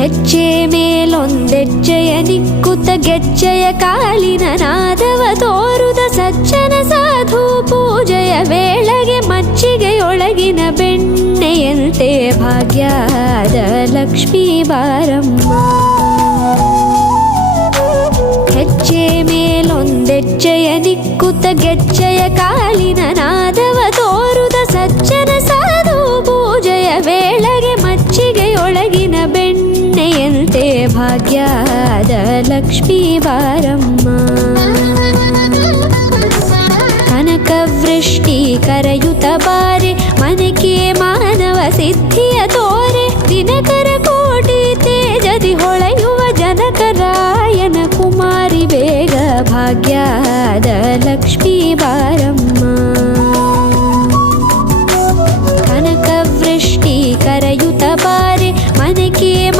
ಹೆಜ್ಜೆ ಮೇಲೊಂದೆಜ್ಜೆಯ ನಿಕ್ಕುತ ಗೆಜ್ಜೆಯ ಕಾಲಿನ ನಾದವ ತೋರುದ ಸಜ್ಜನ ಸಾಧು ಪೂಜೆಯ ವೇಳೆಗೆ ಮಜ್ಜಿಗೆಯೊಳಗಿನ ಬೆಣ್ಣೆಯಂತೆ ಭಾಗ್ಯದ ಲಕ್ಷ್ಮೀ ಬಾರಮ್ಮ. ಹೆಜ್ಜೆ ಮೇಲೊಂದೆಜ್ಜೆಯ ನಿಕ್ಕುತ ಗೆಜ್ಜೆಯ ಕಾಲಿನ ನಾದವ ತೋರುದ ಸಜ್ಜನ ಸಾಧು ಪೂಜೆಯ ವೇಳೆಗೆ ಮಜ್ಜಿಗೆಯೊಳಗಿನ ಬೆಣ್ಣೆಯಂತೆ ಭಾಗ್ಯದ ಲಕ್ಷ್ಮೀ ಬಾರಮ್ಮ. ಕನಕವೃಷ್ಟಿ ಕರೆಯುತ್ತ ಬಾರೆ ಮನಕೆ ಮಾನವ ಸಿದ್ಧಿ